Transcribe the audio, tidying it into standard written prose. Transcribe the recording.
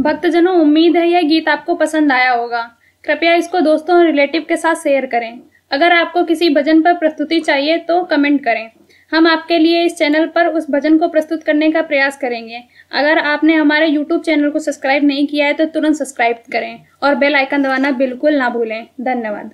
भक्तजनों, उम्मीद है यह गीत आपको पसंद आया होगा। कृपया इसको दोस्तों और रिलेटिव के साथ शेयर करें। अगर आपको किसी भजन पर प्रस्तुति चाहिए तो कमेंट करें। हम आपके लिए इस चैनल पर उस भजन को प्रस्तुत करने का प्रयास करेंगे। अगर आपने हमारे YouTube चैनल को सब्सक्राइब नहीं किया है तो तुरंत सब्सक्राइब करें और बेल आइकन दबाना बिल्कुल ना भूलें। धन्यवाद।